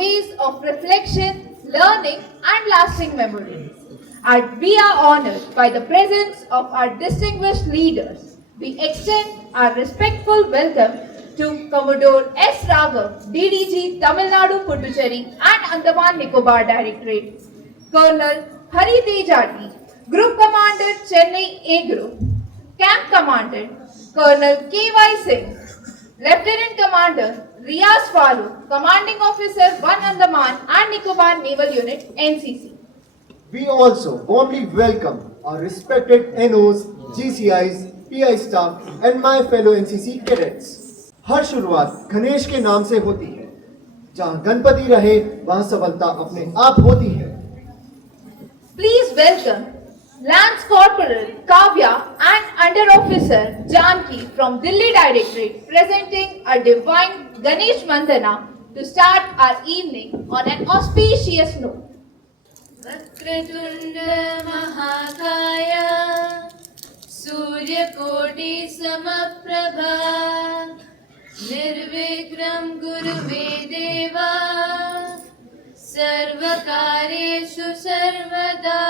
space of reflection, learning, and lasting memories. And we are honored by the presence of our distinguished leaders. We extend our respectful welcome to Commodore S. Raghav, DDG Tamil Nadu Puducherry and Andaman Nicobar Directorate, Colonel Hari Tejati, Group Commander Chennai A Group, Camp Commandant Colonel K.Y. Singh, Lieutenant Commander Riaz Farooq, Commanding Officer 1 Andaman and Nicobar Naval Unit NCC. We also warmly welcome our respected NOs, GCIs, PI staff and my fellow NCC cadets. हर शुरुआत गणेश के नाम से होती है। जहाँ गणपति रहे वहाँ सफलता अपने आप होती है। Please welcome Lance Corporal Kavya and Under Officer Janki from Delhi Directorate presenting a divine Ganesh Vandana to start our evening on an auspicious note. वक्रतुण्ड महाकाय सूर्यकोटि समप्रभा निर्विघ्नं गुरुवे देवा सर्वकार्येषु सर्वदा।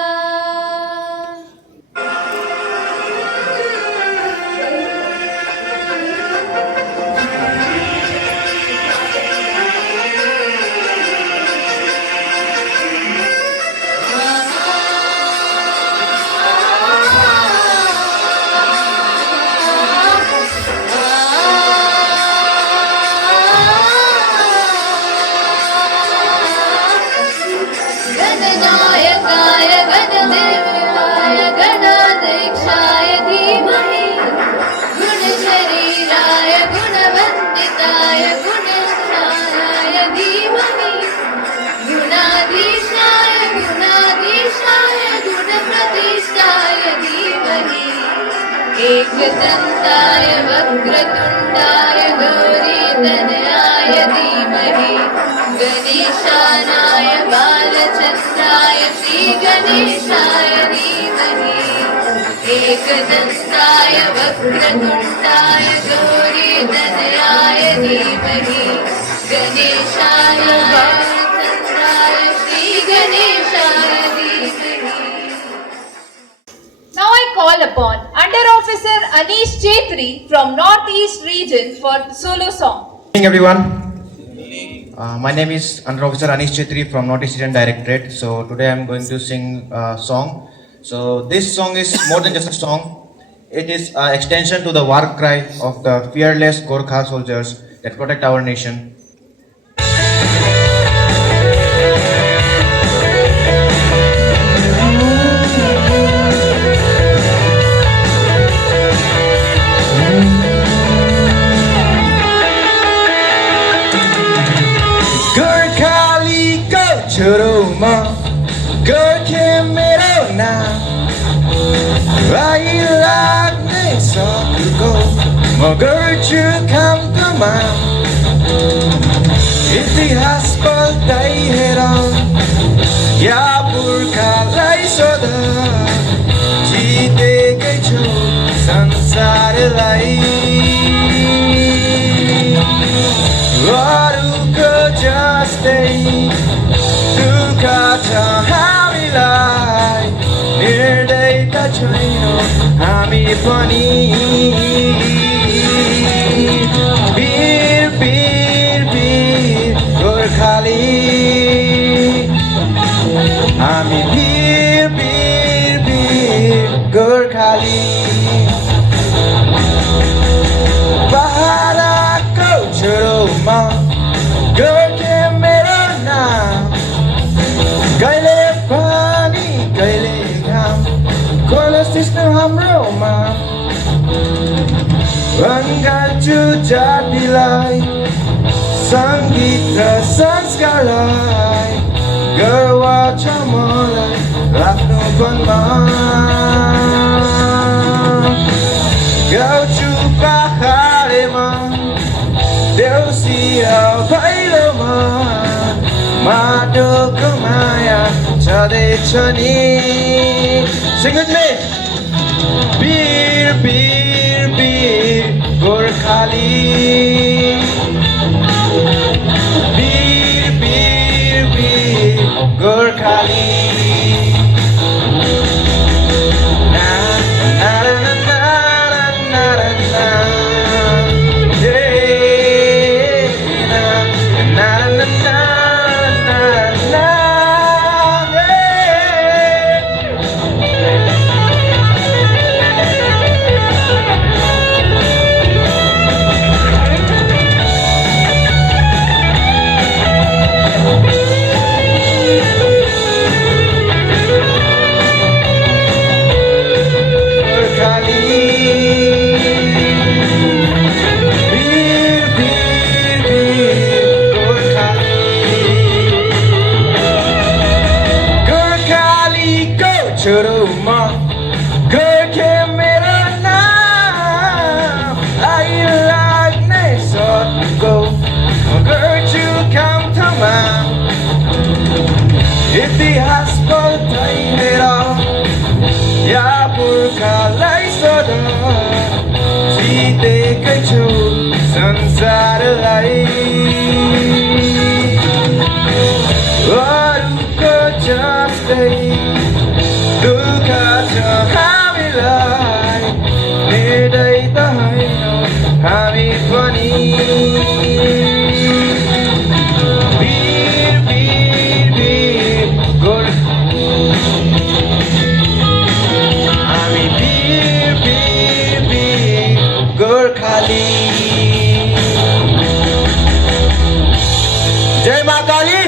गणनायकाय गणदेवताय गणाध्यक्षाय धीमहि गुणशरीराय गुणवन्दिताय गुणस्थानाय धीमहि गुणाधीशाय गुणाधीशाय गुणप्रतिष्ठाय धीमहि एकदन्ताय वक्रतुण्डाय गौरीतनयाय धीमहि गणेशानाय बालचन्द्राय श्रीगणेशाय धीमहि एकदन्ताय वक्रतुण्डाय गौरीतनयाय धीमहि गणेशाय बालचन्द्राय श्रीगणेशाय धीमहि। Now I call upon Under Officer Anish Chetri from Northeast Region for solo song. Good evening, everyone. My name is Under Officer Anish Chetri from Northeast Indian Directorate. So today I am going to sing a song. So this song is more than just a song. It is an extension to the war cry of the fearless Gorkha soldiers that protect our nation. छोरो म गोर्खे मेरो नाम भाइ लाग्ने सबको म गर्छु काम तमाम इतिहास पल्टाइ हेर या पुर्खालाई सोध जितेकै छु संसारलाई अरूको जस्तै दुःख छ हामीलाई निर्दय त छैनौँ हामी पनि वीर वीर वीर गोर्खाली हामी वीर वीर वीर गोर्खाली पहाडको छोरोमा गोर्खे मेरो नाम कहिले पानी कहिले घाम खोलोस् त्यस्तो हाम्रोमा भन्छु जातिलाई सङ्गीत र संस्कारलाई गर्व छ मलाई आफ्नो वनमा गाउँछु पहाडमा देउसी भैलोमा माटोको माया छँदैछ नि। Sing with me. वीर वीर वीर गोर्खाली वीर वीर छोड़ो माँ करके मेरा नाम आई लगने सबको अगर come तमाम इतिहास बताई मेरा या पुरखालाई सदा जीते कछु संसारलाई अरूको जस्तै दुःख छ हामीलाई निर्दय त होइनौ हामी पनि वीर वीर वीर गोर्खा हामी वीर वीर वीर गोर्खाली जय माँ काली।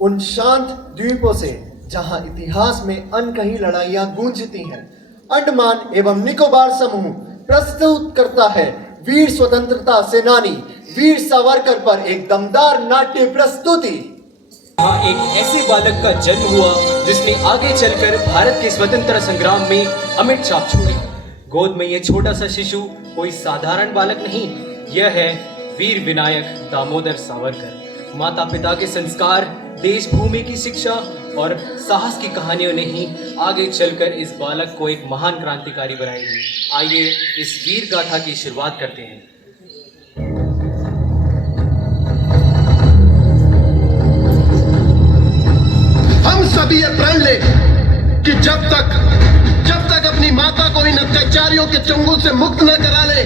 उन शांत द्वीपों से जहां इतिहास में अनकही लड़ाइयां गूंजती हैं, अंडमान एवं निकोबार समूह प्रस्तुत करता है वीर स्वतंत्रता सेनानी वीर सावरकर पर एक दमदार नाट्य प्रस्तुति। यहाँ एक ऐसे बालक का जन्म हुआ जिसने आगे चलकर भारत के स्वतंत्रता संग्राम में अमिट छाप छोड़ी। गोद में यह छोटा सा शिशु कोई साधारण बालक नहीं, यह है वीर विनायक दामोदर सावरकर। माता पिता के संस्कार, देश भूमि की शिक्षा और साहस की कहानियों ने ही आगे चलकर इस बालक को एक महान क्रांतिकारी बनाएगी। आइए इस वीर गाथा की शुरुआत करते हैं। हम सभी ये प्रण ले कि जब तक अपनी माता को इन अत्याचारियों के चंगुल से मुक्त न करा ले,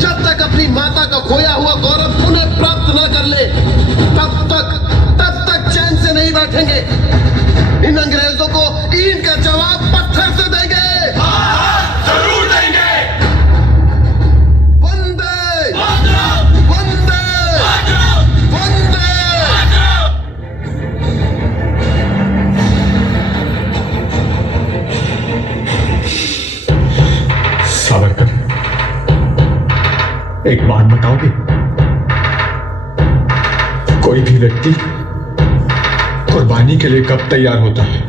जब तक अपनी माता का खोया हुआ गौरव पुनः प्राप्त न कर ले, तब तक चैन से नहीं बैठेंगे। इन अंग्रेजों को ईंट का जवाब पत्थर से देंगे। जरूर देंगे। वंदे वंदे वंदे। सावरकर, एक बात बताओगे? कोई भी व्यक्ति कुर्बानी के लिए कब तैयार होता है?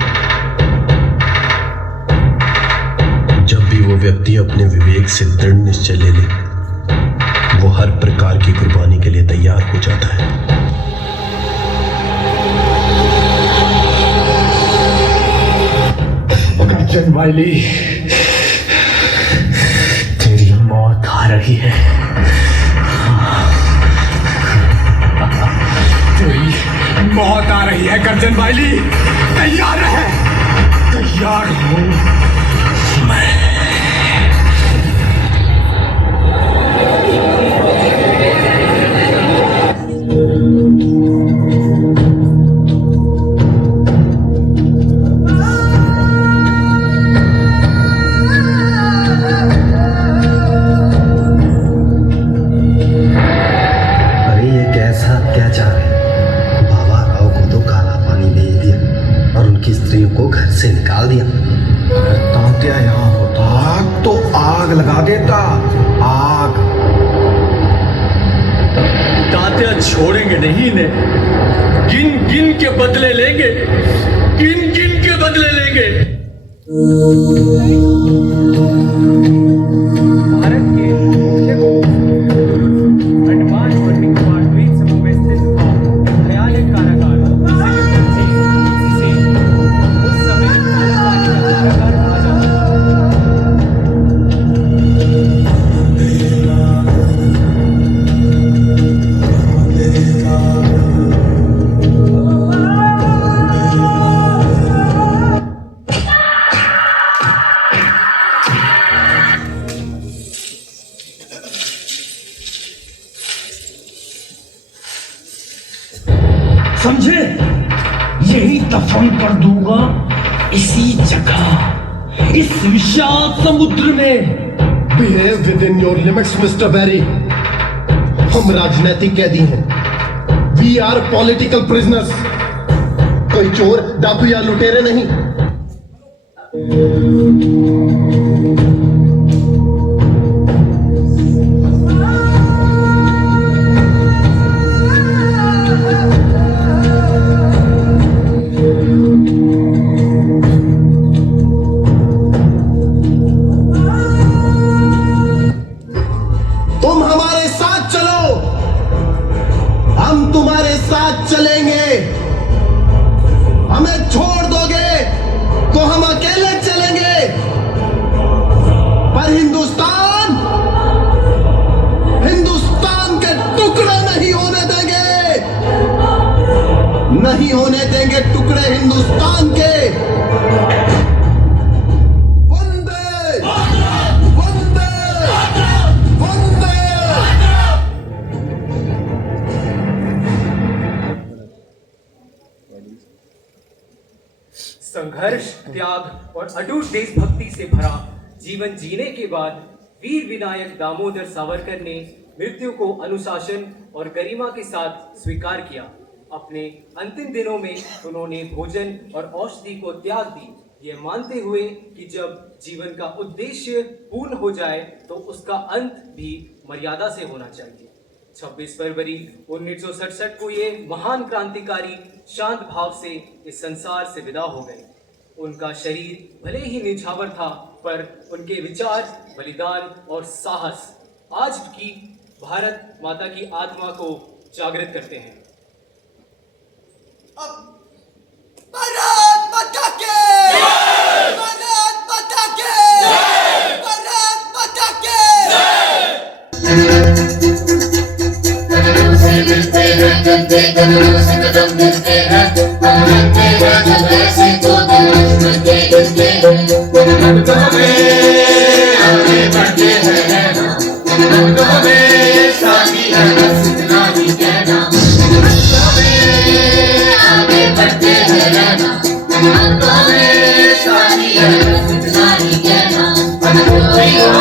जब भी वो व्यक्ति अपने विवेक से दृढ़ निश्चय ले ले, वो हर प्रकार की कुर्बानी के लिए तैयार हो जाता है। गर्जन वाली, तेरी मौत आ रही है। तेरी मौत आ रही है गर्जन वाली, तैयार रहे। तैयार हूं मैं। से निकाल दिया। तांत्या यहाँ होता तो आग लगा देता। आग। तांत्या छोड़ेंगे नहीं इन्हें, गिन गिन के बदले लेंगे, गिन गिन के बदले लेंगे। भारत के मुख्य अंडमान और निकोबार द्वीप समूह में स्थित भयानक कारागार समझे? यही दफन कर दूंगा इसी जगह, इस विशाल समुद्र में। Behave within your limits, Mr. Barry. हम राजनीतिक कैदी हैं। We are political prisoners. कोई चोर, डाकू या लुटेरे नहीं। हम तुम्हारे साथ चलेंगे। हमें छोड़ दोगे तो हम अकेले चलेंगे, पर हिंदुस्तान के टुकड़े नहीं होने देंगे, नहीं होने देंगे टुकड़े हिंदुस्तान के। वंदे वंदे वंदे। संघर्ष, त्याग और अटूट देशभक्ति से भरा जीवन जीने के बाद वीर विनायक दामोदर सावरकर ने मृत्यु को अनुशासन और गरिमा के साथ स्वीकार किया। अपने अंतिम दिनों में उन्होंने भोजन और औषधि को त्याग दी, ये मानते हुए कि जब जीवन का उद्देश्य पूर्ण हो जाए तो उसका अंत भी मर्यादा से होना चाहिए। 26 फरवरी 1967 को ये महान क्रांतिकारी शांत भाव से इस संसार से विदा हो गए। उनका शरीर भले ही निछावर था, पर उनके विचार, बलिदान और साहस आज की भारत माता की आत्मा को जागृत करते हैं। भारत माता के जय! भारत माता के जय! भारत माता के कदमों से मिलते हैं गद्दे, कदमों से कदम मिलते हैं, हम मिलते हैं जब ऐसे तो दुश्मन के गिरते हैं। भक्तों में आगे बढ़ते हैं रहना, भक्तों में साथी है बस इतना ही कहना। भक्तों में आगे बढ़ते हैं रहना, भक्तों में साथी है बस इतना ही कहना। कोई हो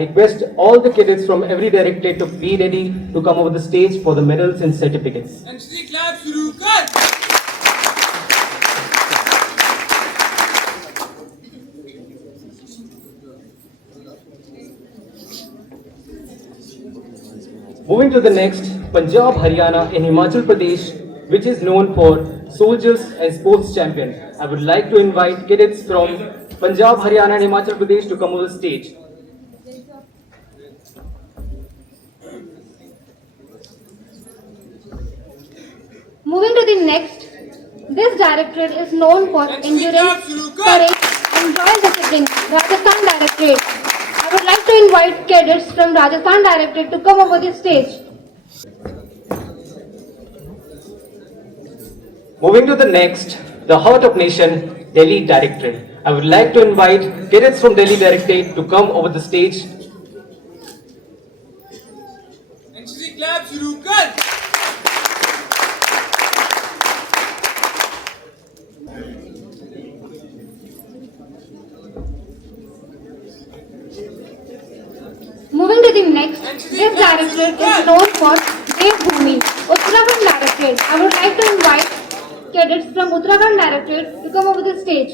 I request all the cadets from every directorate to be ready to come over the stage for the medals and certificates. NCC clap शुरू कर. Moving to the next, Punjab, Haryana and Himachal Pradesh, which is known for soldiers and sports champion. I would like to invite cadets from Punjab, Haryana and Himachal Pradesh to come over the stage. Moving to the next, this directorate is known for endurance, courage and royal discipline. Rajasthan Directorate. I would like to invite cadets from Rajasthan Directorate to come over the stage. Moving to the next, the Heart of Nation, Delhi Directorate. I would like to invite cadets from Delhi Directorate to come over the stage. NCC clap शुरू कर. Moving to the next, this directorate is known for Devbhoomi, Uttarakhand Directorate. I would like to invite cadets from Uttarakhand Directorate to come over the stage.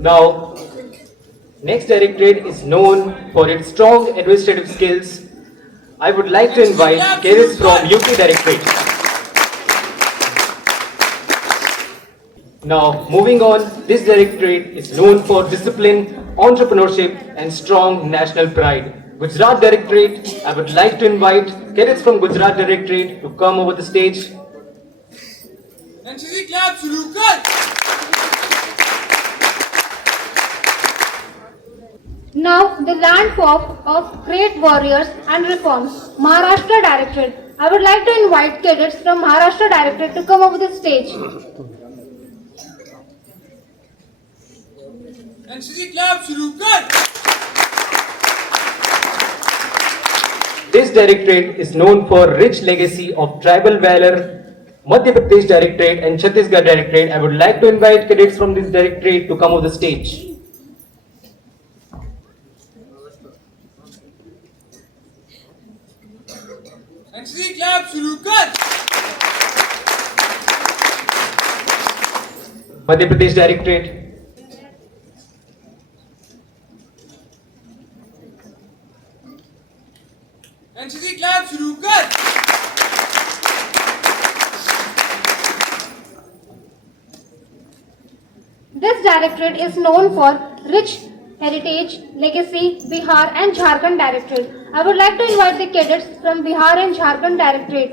Now, next directorate is known for its strong administrative skills. I would like to invite cadets from UP Directorate. Now, moving on, this directorate is known for discipline, entrepreneurship and strong national pride. Gujarat Directorate, I would like to invite cadets from Gujarat Directorate to come over the stage. NCC clap शुरू कर. Now, the landform of great warriors and reforms, Maharashtra Directorate. I would like to invite cadets from Maharashtra Directorate to come over the stage. NCC clap शुरू कर. This directorate is known for rich legacy of tribal valor. Madhya Pradesh Directorate and Chhattisgarh Directorate. I would like to invite cadets from this directorate to come over the stage. NCC clap शुरू कर. Madhya Pradesh Directorate. NCC clap शुरू कर. This directorate is known for rich heritage, legacy, Bihar and Jharkhand Directorate. I would like to invite the cadets from Bihar and Jharkhand Directorate.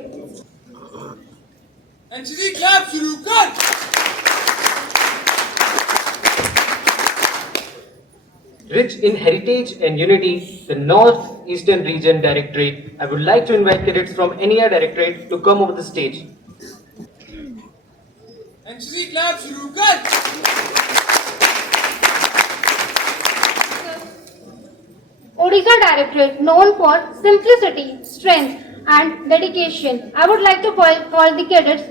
NCC clap शुरू कर. Rich in heritage and unity, the North Eastern Region Directorate. I would like to invite cadets from NER Directorate to come over the stage. NCC clap शुरू कर. Odisha Directorate, known for simplicity, strength and dedication. I would like to call the cadets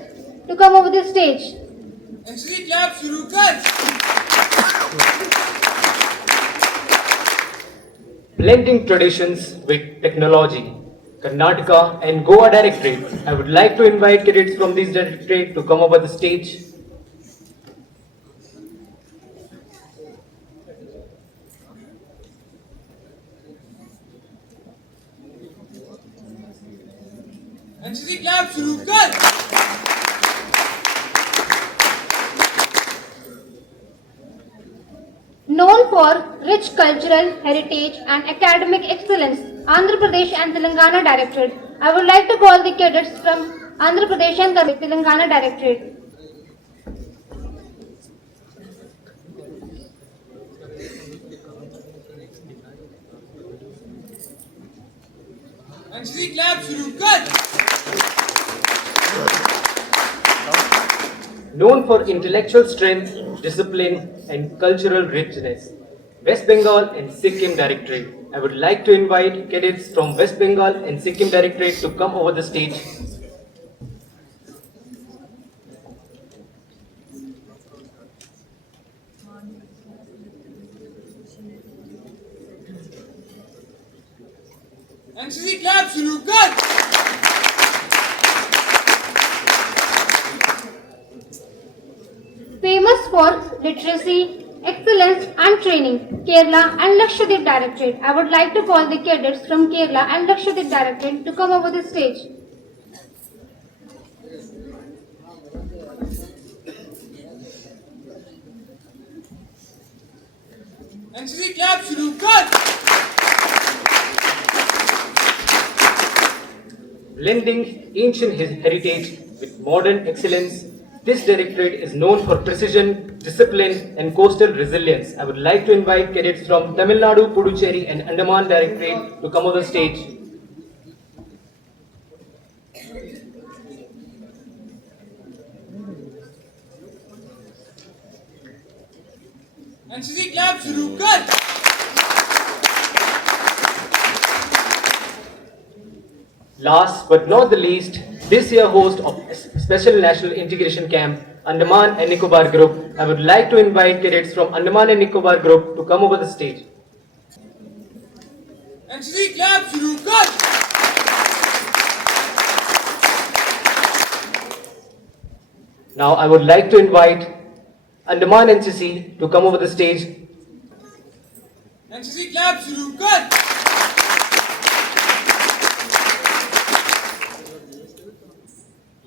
to come over the stage. NCC clap शुरू कर. Blending traditions with technology, Karnataka and Goa Directorate. I would like to invite cadets from this directorate to come over the stage. NCC clap शुरू कर. Known for rich cultural heritage and academic excellence, Andhra Pradesh and Telangana Directorate. I would like to call the cadets from Andhra Pradesh and Telangana Directorate. NCC clap शुरू कर. Known for intellectual strength, discipline and cultural richness, West Bengal and Sikkim Directorate. I would like to invite cadets from West Bengal and Sikkim Directorate to come over the stage. NCC club शुरू कर। Famous for literacy, excellence and training, Kerala and Lakshadweep Directorate. I would like to call the cadets from Kerala and Lakshadweep Directorate to come over the stage. NCC club शुरू कर। Blending ancient heritage with modern excellence, this directorate is known for precision, discipline, and coastal resilience. I would like to invite cadets from Tamil Nadu, Puducherry, and Andaman Directorate to come on the stage. NCC club शुरू कर। Last but not the least, this year host of Special National Integration Camp, Andaman and Nicobar Group. I would like to invite cadets from Andaman and Nicobar Group to come over the stage. NCC club शुरू कर। Now I would like to invite Andaman NCC to come over the stage. NCC club शुरू कर।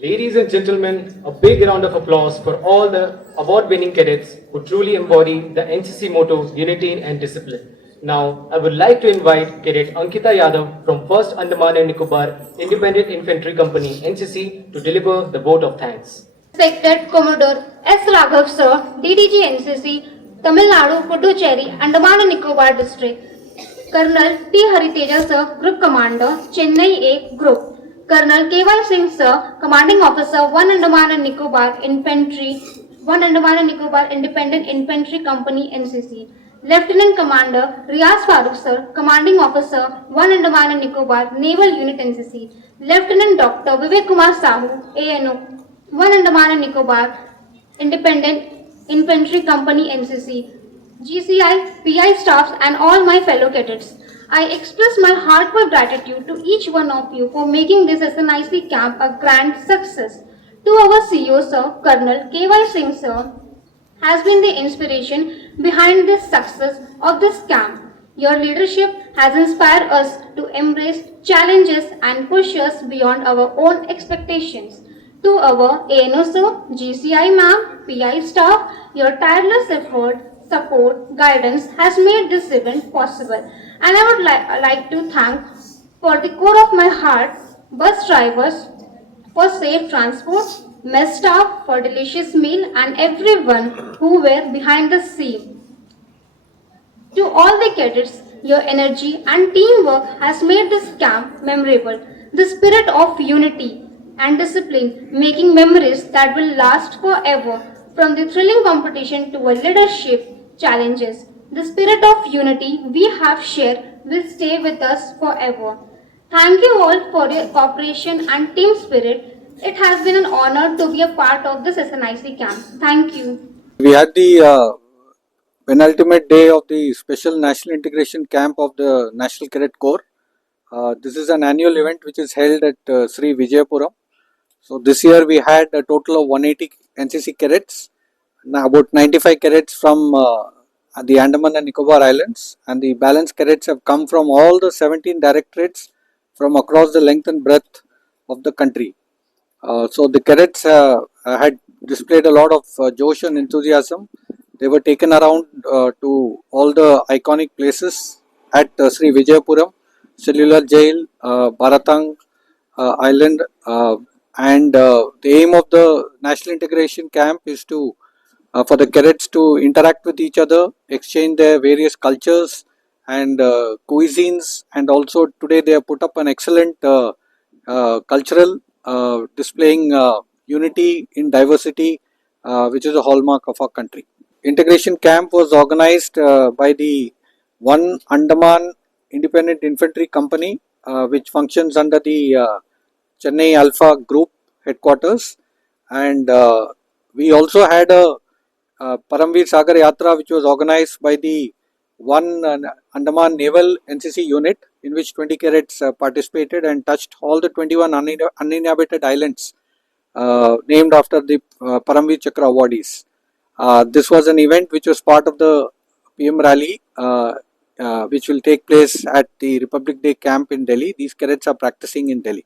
Ladies and gentlemen, a big round of applause for all the award-winning cadets who truly embody the NCC motto, unity and discipline. Now, I would like to invite Cadet Ankita Yadav from 1st Andaman and Nicobar Independent Infantry Company, NCC, to deliver the vote of thanks. Respected Commodore S. Raghav Sir, DDG NCC, Tamil Nadu, Puducherry, Andaman and Nicobar District. Colonel T. Hariteja Sir, Group Commander, Chennai A Group. Colonel K.Y. Singh Sir, Commanding Officer, 1 Andaman and Nicobar Infantry, 1 Andaman and Nicobar Independent Infantry Company, NCC. Lieutenant Commander Riaz Farooq Sir, Commanding Officer, 1 Andaman and Nicobar Naval Unit, NCC. Lieutenant Dr. Vivek Kumar Sahu, ANO, 1 Andaman and Nicobar Independent Infantry Company, NCC. GCI, PI staffs and all my fellow cadets. I express my heartfelt gratitude to each one of you for making this SNIC camp a grand success. To our CEO Sir, Colonel K.Y. Singh Sir, has been the inspiration behind this success of this camp. Your leadership has inspired us to embrace challenges and push us beyond our own expectations. To our ANO Sir, GCI ma'am, PI staff, your tireless effort, support, guidance has made this event possible. And I would like to thank for the core of my heart, bus drivers for safe transport, mess staff for delicious meal and everyone who were behind the scene. To all the cadets, your energy and teamwork has made this camp memorable. The spirit of unity and discipline making memories that will last forever, from the thrilling competition to a leadership challenges. The spirit of unity we have shared will stay with us forever. Thank you all for your cooperation and team spirit. It has been an honor to be a part of this SNIC camp. Thank you. We had the penultimate day of the Special National Integration Camp of the National Cadet Corps. This is an annual event which is held at Sri Vijayapuram. So this year we had a total of 180 NCC cadets, now about 95 cadets from the Andaman and Nicobar Islands, and the balance cadets have come from all the 17 directorates from across the length and breadth of the country. So the cadets had displayed a lot of josh and enthusiasm. They were taken around to all the iconic places at Sri Vijayapuram, Cellular Jail, Bharatang Island, and the aim of the National Integration Camp is to for the cadets to interact with each other, exchange their various cultures and cuisines, and also today they have put up an excellent cultural displaying unity in diversity, which is a hallmark of our country. Integration camp was organized by the 1 Andaman Independent Infantry Company, which functions under the Chennai Alpha Group headquarters, and we also had a Paramveer Sagar Yatra, which was organized by the one Andaman Naval NCC unit in which 20 cadets participated and touched all the 21 uninhabited islands named after the Paramveer Chakra awardees. This was an event which was part of the PM rally which will take place at the Republic Day camp in Delhi. These cadets are practicing in Delhi.